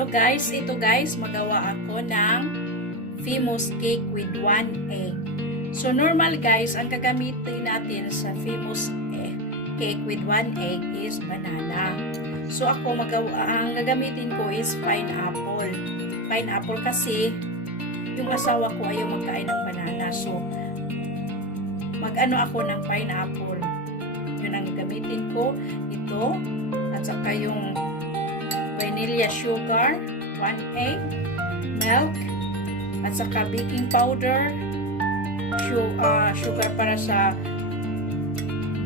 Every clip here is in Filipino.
Hello guys, ito guys, magawa ako ng famous cake with 1 egg. So normal guys, ang gagamitin natin sa famous cake with 1 egg is banana. So ako ang gagamitin ko is pineapple. Pineapple kasi yung asawa ko ayaw magkain ng banana. So mag-ano ako ng pineapple. Yun ang gagamitin ko, ito at saka yung vanilla sugar, 1 egg, milk, at saka baking powder, sugar para sa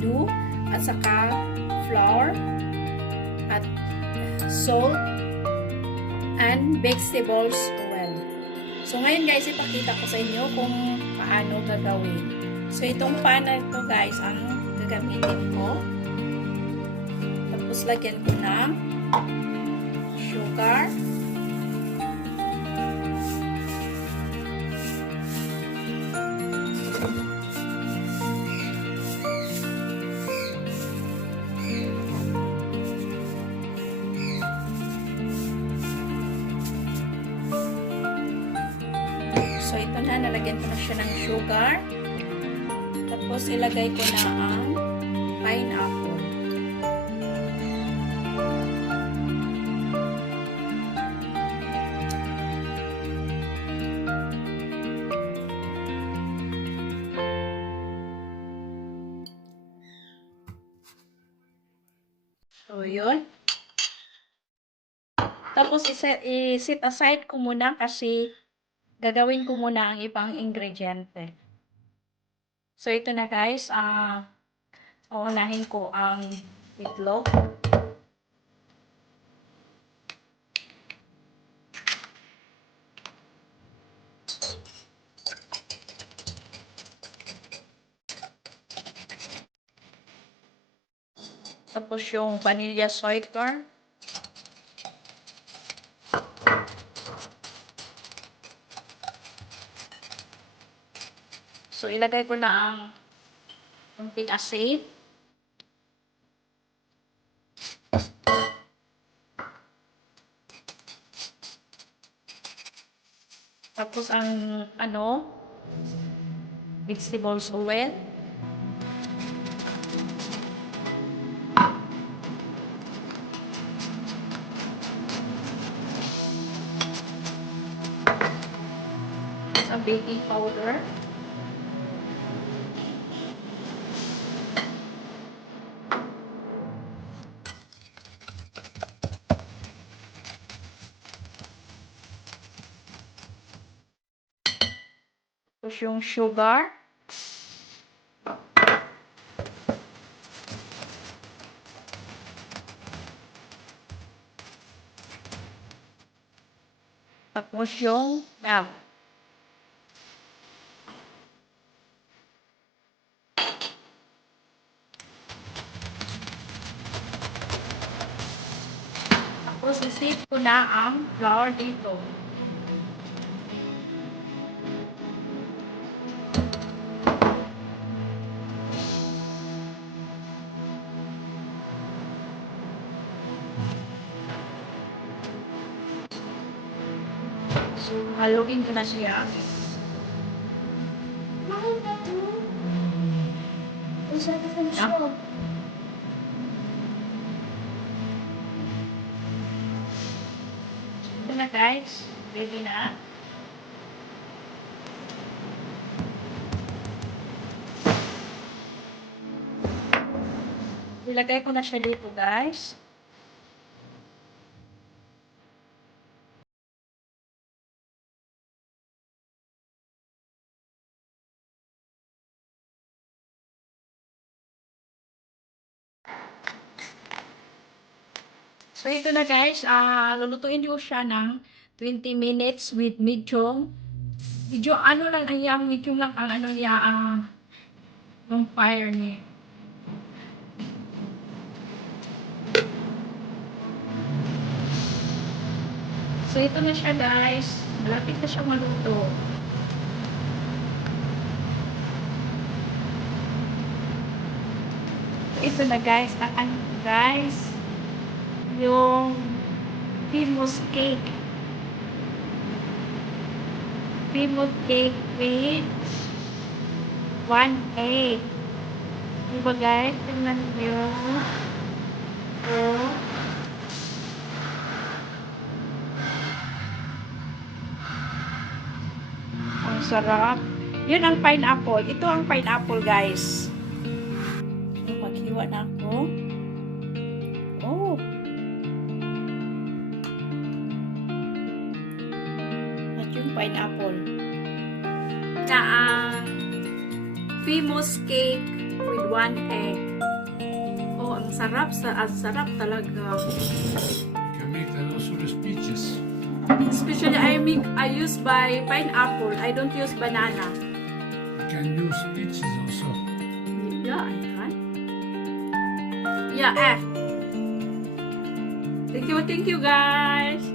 dough, at saka flour, at salt, and vegetables oil. So ngayon guys, ipakita ko sa inyo kung paano gagawin. So itong pan na ito guys, ang gagamitin ko. Tapos lagyan ko ng sugar, so ito na, nalagyan ko na siya ng sugar, tapos ilagay ko na ang pineapple. So, yun. Tapos, i-set aside ko muna kasi gagawin ko muna ang ibang ingrediente. So, ito na guys. Uunahin ko ang itlog. Tapos yung vanilla sugar. So, ilagay ko na ang kunting asin. Tapos ang vegetables oil. Sa baking powder. Tapos yung sugar. Tapos yung milk. Tapos isip ko na ang flour dito. So, haluin ko na siya. Ito na guys. Ready na. Ilagay ko na siya dito guys. So, ito na guys, lulutuin ko siya ng 20 minutes with medium. Medyo lang ang medium lang ang yung fire niya. So, ito na siya guys. Malapit na siya maluto. So, ito na guys, yung famous cake. Famous cake with 1 egg. Diba guys? Tingnan nyo. Oh. Ang sarap. Yun ang pineapple. Ito ang pineapple, guys. So, maghiwa na ako. Oh. At yung pineapple. Na ang famous cake with 1 egg. Oh, ang sarap. Ang sarap talaga. Can make that also the speeches. Especially I use by pineapple. I don't use banana. You can use peaches also. Yeah, I can. Yeah, Thank you guys.